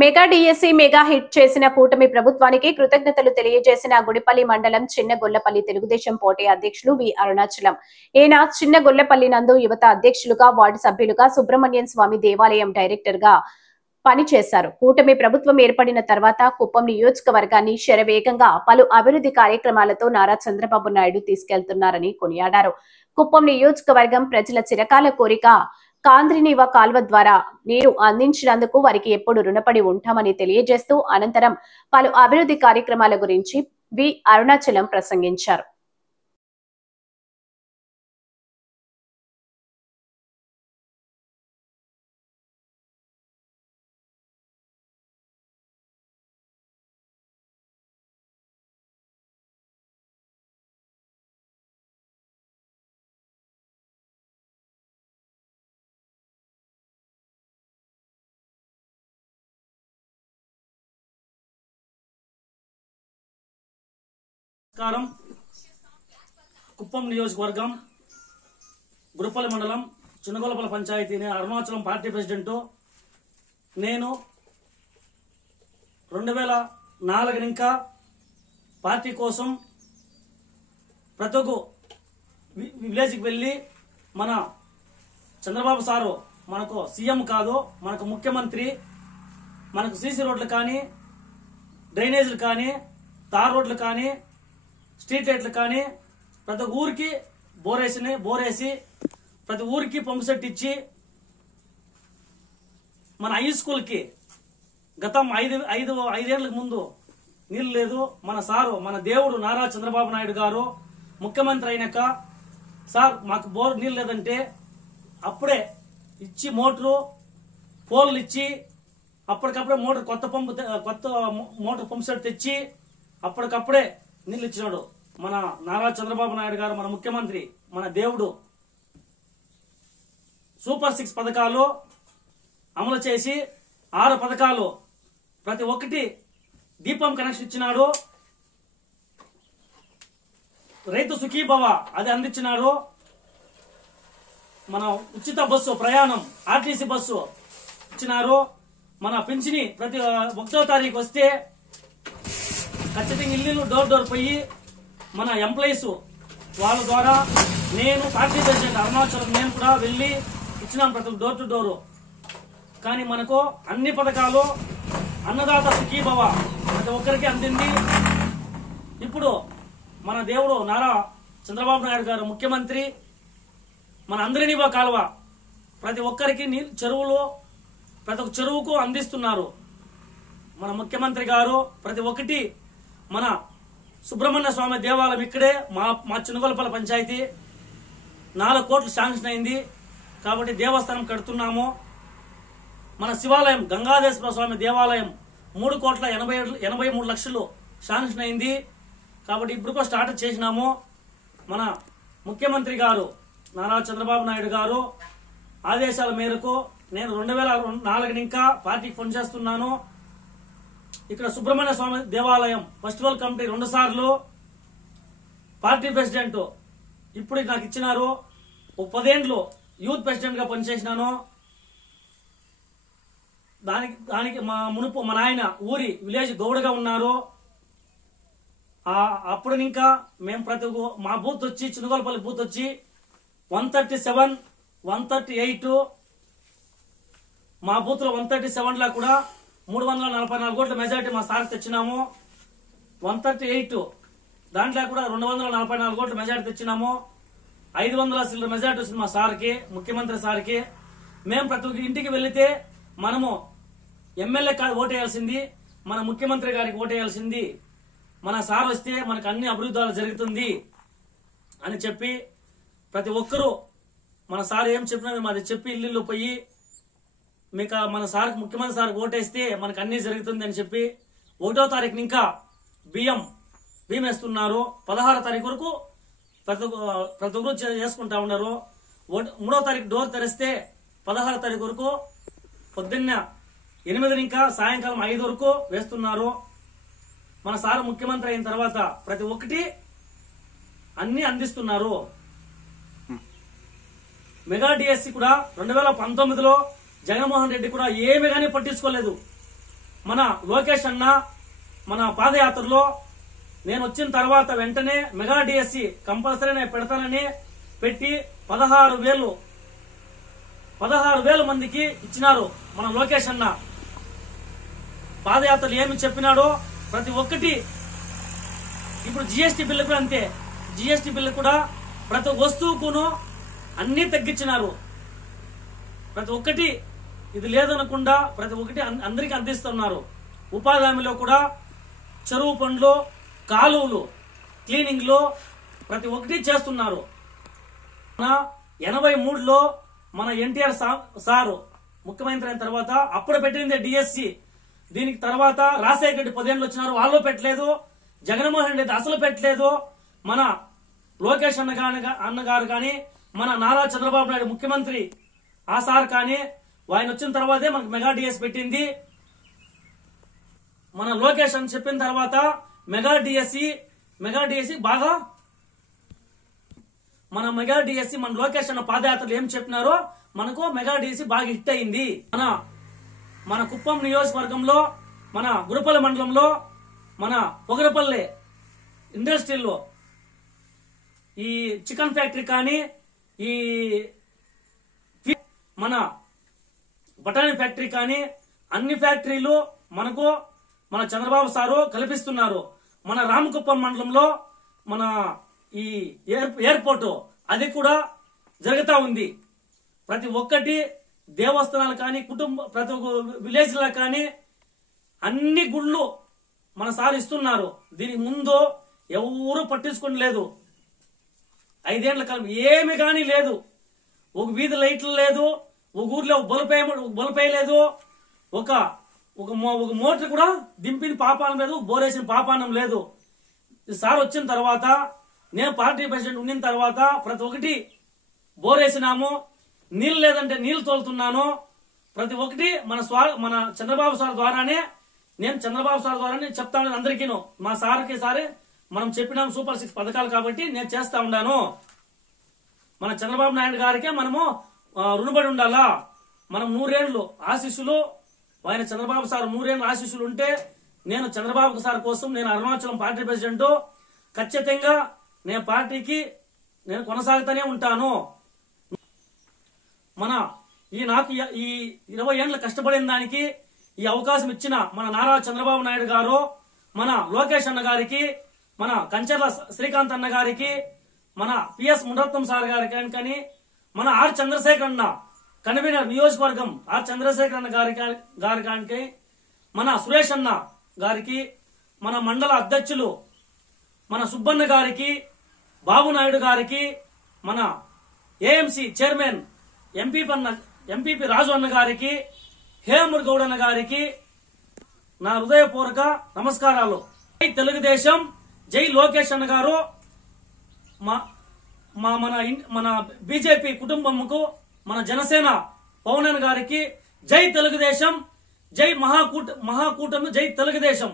Mega DSC mega hit చేసిన కూటమి ప్రభుత్వానికి కృతజ్ఞతలు తెలియజేసిన గుడిపల్లి మండలం చిన్నగొల్లపల్లి తెలుగుదేశం పోటీ అధ్యక్షులు వి అరుణాచలం. ఈయన చిన్నగొల్లపల్లి నందు యువత అధ్యక్షులుగా, వార్డు సభ్యులుగా, సుబ్రహ్మణ్యం స్వామి దేవాలయం డైరెక్టర్ గా పనిచేశారు. కూటమి ప్రభుత్వం ఏర్పడిన తర్వాత కుప్పం నియోజకవర్గాన్ని శరవేగంగా పలు అభివృద్ధి కార్యక్రమాలతో నారా చంద్రబాబు నాయుడు తీసుకెళ్తున్నారని కొనియాడారు. కుప్పం నియోజకవర్గం ప్రజల చిరకాల కోరిక కాంద్రినీవ కాల్వ ద్వారా నీరు అందించినందుకు వారికి ఎప్పుడు రుణపడి ఉంటామని తెలియజేస్తూ అనంతరం పలు అభివృద్ధి కార్యక్రమాల గురించి వి అరుణాచలం ప్రసంగించారు. కుప్పం నియోజకవర్గం గుడిపల్లి మండలం చిన్నగొల్లపల్లి పంచాయతీని అరుణాచలం పార్టీ ప్రెసిడెంట్. నేను 2004 ఇంకా పార్టీ కోసం ప్రతి ఒక్క విలేజ్కి వెళ్ళి మన చంద్రబాబు సారు మనకు సీఎం కాదు, మనకు ముఖ్యమంత్రి, మనకు సీసీ రోడ్లు కానీ, డ్రైనేజీలు కానీ, తార్ రోడ్లు కానీ, స్ట్రీట్ లైట్లు కానీ ప్రతి ఊరికి బోరేసి ప్రతి ఊరికి పంపు సెట్ ఇచ్చి మన హై స్కూల్కి గతం ఐదేళ్లకు ముందు నీళ్లు లేదు. మన సారు, మన దేవుడు నారా చంద్రబాబు నాయుడు గారు ముఖ్యమంత్రి అయినాక సార్ మాకు బోర్ నీళ్ళు లేదంటే అప్పుడే ఇచ్చి మోటారు పోల్లు ఇచ్చి అప్పటికప్పుడే కొత్త మోటార్ పంపు సెట్ తెచ్చి అప్పటికప్పుడే నీళ్ళు ఇచ్చినాడు మన నారా చంద్రబాబు నాయుడు గారు, మన ముఖ్యమంత్రి, మన దేవుడు. సూపర్ 6 పథకాలు అమలు చేసి 6 పథకాలు ప్రతి ఒక్కటి దీపం కనెక్షన్ ఇచ్చినాడు. రైతు సుఖీభవ అది అందించినాడు. మన ఉచిత బస్సు ప్రయాణం ఆర్టీసీ బస్సు ఇచ్చినారు. మన పింఛని ప్రతి 1వ తారీఖు వస్తే ఖచ్చితంగా ఇల్లు డోర్ పోయి మన ఎంప్లాయీస్ వాళ్ళ ద్వారా నేను పార్టీ ప్రెసిడెంట్ అరుణాచలం నేను కూడా వెళ్లి ఇచ్చినాం ప్రతి డోర్ టు డోర్. కానీ మనకు అన్ని పథకాలు అన్నదాత సుఖీభవ ప్రతి ఒక్కరికి అందింది. ఇప్పుడు మన దేవుడు నారా చంద్రబాబు నాయుడు గారు ముఖ్యమంత్రి మన అందరినీవ కాలువ ప్రతి ఒక్కరికి చెరువులు ప్రతి ఒక్క చెరువుకు అందిస్తున్నారు. మన ముఖ్యమంత్రి గారు ప్రతి ఒక్కటి మన సుబ్రహ్మణ్య స్వామి దేవాలయం ఇక్కడే మా చిన్నగొల్లపల్లి పంచాయతీ 4 కోట్లు శాంక్షన్ అయింది కాబట్టి దేవస్థానం కడుతున్నాము. మన శివాలయం గంగాధేశ్వర స్వామి దేవాలయం 3,83 లక్షలు శాంక్షన్ అయింది కాబట్టి ఇప్పుడు స్టార్ట్ చేసినాము. మన ముఖ్యమంత్రి గారు నారా చంద్రబాబు నాయుడు గారు ఆదేశాల మేరకు నేను 2004 ఇంకా పార్టీకి పనిచేస్తున్నాను. ఇక్కడ సుబ్రహ్మణ్య స్వామి దేవాలయం ఫెస్టివల్ కమిటీ 2 సార్లు పార్టీ ప్రెసిడెంట్ ఇప్పుడు నాకు ఇచ్చినారు. 10 ఏళ్లు యూత్ ప్రెసిడెంట్ గా పనిచేసినాను. దానికి మా మునుపు మా నాయన ఊరి విలేజ్ గౌడగా ఉన్నారు. అప్పుడు ఇంకా మేము మా బూత్ వచ్చి చిన్నగొల్లపల్లి బూత్ వచ్చి 137, 138 మా బూత్ లో 137 లా కూడా 344 ఓట్ల మెజార్టీ మా సార్ తెచ్చినాము. 138 దాంట్లో కూడా 244 ఓట్ల మెజార్టీ తెచ్చినాము. 500 సిల్లర్ మెజార్టీ వచ్చింది మా సార్కి, ముఖ్యమంత్రి సార్కి. మేము ప్రతి ఇంటికి వెళ్తే మనము ఎమ్మెల్యే కాదు ఓటేయాల్సింది, మన ముఖ్యమంత్రి గారికి ఓటేయాల్సింది. మన సార్ వస్తే మనకు అన్ని అభివృద్ధాలు జరుగుతుంది అని చెప్పి ప్రతి ఒక్కరూ మన సార్ ఏం చెప్పినా మేము అది చెప్పి ఇల్లు పోయి మీకు మన సార్ ముఖ్యమంత్రి సార్ ఓటేస్తే మనకు అన్ని జరుగుతుంది అని చెప్పి 1వ తారీఖున ఇంకా బియ్యం వేస్తున్నారు. 16వ తారీఖు వరకు ప్రతి ఒక్కరు చేసుకుంటా ఉన్నారు. 3వ తారీఖు డోర్ తెరిస్తే 16వ తారీఖు వరకు పొద్దున్న 8 ఇంకా సాయంకాలం 5 వరకు వేస్తున్నారు. మన సార్ ముఖ్యమంత్రి అయిన తర్వాత ప్రతి ఒక్కటి అన్ని అందిస్తున్నారు. మెగా డిఎస్సి కూడా 2019లో జగన్మోహన్ రెడ్డి కూడా ఏమి గానీ పట్టించుకోలేదు. మన లోకేష్ అన్న మన పాదయాత్రలో నేను వచ్చిన తర్వాత వెంటనే మెగా డిఎస్సి కంపల్సరీ నేను పెడతానని పెట్టి 16,000 మందికి ఇచ్చినారు మన లోకేష్ అన్న. పాదయాత్రలు ఏమి చెప్పినాడో ప్రతి ఒక్కటి. ఇప్పుడు జిఎస్టీ బిల్లు కూడా అంతే. జిఎస్టీ బిల్లు కూడా ప్రతి వస్తువుకును అన్ని తగ్గించినారు. ప్రతి ఒక్కటి ఇది లేదనకుండా ప్రతి ఒక్కటి అందరికీ అందిస్తున్నారు. ఉపాధి హామీలో కూడా చెరువు పనులు, కాలువలు, క్లీనింగ్ లో ప్రతి ఒక్కటి చేస్తున్నారు. 83లో మన ఎన్టీఆర్ సారు ముఖ్యమంత్రి అయిన తర్వాత అప్పుడు పెట్టిందే డిఎస్సి. దీనికి తర్వాత రాజశేఖర రెడ్డి 10 ఏళ్ళు వచ్చినారు, వాళ్ళు పెట్టలేదు. జగన్మోహన్ రెడ్డి అసలు పెట్టలేదు. మన లోకేష్ అన్నగారు కానీ, మన నారా చంద్రబాబు నాయుడు ముఖ్యమంత్రి ఆ సార్ కానీ ఆయన వచ్చిన తర్వాతే మనకు మెగా డిఎస్ పెట్టింది. మన లోకేష్ అని చెప్పిన తర్వాత మెగా డిఎస్సి బాగా మన లోకేష్ అన్న పాదయాత్రలు ఏం చెప్పినారో మనకు మెగా డిఎస్సి బాగా హిట్ అయింది. మన కుప్పం నియోజకవర్గంలో, మన గుడిపల్లి మండలంలో, మన పొగరపల్లి ఇండస్ట్రీలో ఈ చికెన్ ఫ్యాక్టరీ కానీ, ఈ మన బఠానీ ఫ్యాక్టరీ కానీ అన్ని ఫ్యాక్టరీలు మనకు మన చంద్రబాబు సారు కల్పిస్తున్నారు. మన రామకుప్పం మండలంలో మన ఈ ఎయిర్పోర్ట్ అది కూడా జరుగుతా ఉంది. ప్రతి ఒక్కటి దేవస్థానాలు కానీ, ప్రతి ఒక్క విలేజ్ లా కానీ అన్ని గుళ్ళు మన సార్ ఇస్తున్నారు. దీనికి ముందు ఎవరు పట్టించుకుని లేదు. 5 ఏళ్ల కాలం ఏమి కానీ లేదు. ఒక వీధి లైట్లు లేదు, ఒక ఊర్లో బొలపై లేదు, ఒక మోటార్ కూడా దింపిన పాపానం లేదు, బోరేసిన పాపానం లేదు. సార్ వచ్చిన తర్వాత, నేను పార్టీ ప్రెసిడెంట్ ఉన్న తర్వాత ప్రతి ఒక్కటి బోరేసినాము. నీళ్ళు లేదంటే నీళ్లు తోలుతున్నాను. ప్రతి ఒక్కటి మన చంద్రబాబు సార్ ద్వారానే, నేను చంద్రబాబు సార్ ద్వారానే చెప్తా ఉన్నాను అందరికీను. మా సార్కి మనం చెప్పినాం సూపర్ 6 పథకాలు కాబట్టి నేను చేస్తా ఉన్నాను. మన చంద్రబాబు నాయుడు గారికే మనము రుణపడి ఉండాలా. మనం 100 ఏళ్లు ఆశీస్సులు, ఆయన చంద్రబాబు సార్ 100 ఏళ్లు ఆశీస్సులు ఉంటే నేను చంద్రబాబు సార్ కోసం నేను అరుణాచలం పార్టీ ప్రెసిడెంట్, ఖచ్చితంగా నేను పార్టీకి నేను కొనసాగుతూనే ఉంటాను. నాకు ఈ 20 ఏళ్లు కష్టపడిన దానికి ఈ అవకాశం ఇచ్చిన మన నారా చంద్రబాబు నాయుడు గారు, మన లోకేష్ అన్న గారికి, మన కంచర్ల శ్రీకాంత్ అన్న గారికి, మన పిఎస్ మునరత్నం సార్ గారికి కానీ, మన ఆర్ చంద్రశేఖర్ అన్న కన్వీనర్ నియోజకవర్గం ఆర్ చంద్రశేఖర్ అన్న గారికి, మన సురేష్ అన్న గారికి, మన మండల అధ్యక్షులు మన సుబ్బన్న గారికి, బాబు నాయుడు గారికి, మన ఏఎంసీ చైర్మన్ ఎంపీపీ రాజు అన్న గారికి, హేమూర్ గౌడ్ అన్న గారికి నా హృదయపూర్వక నమస్కారాలు. జై తెలుగుదేశం, జై లోకేష్ అన్న గారు. మన బీజేపీ కుటుంబంకు, మన జనసేన పవన్ గారికి జై తెలుగుదేశం, జై మహాకూటమి, జై తెలుగుదేశం.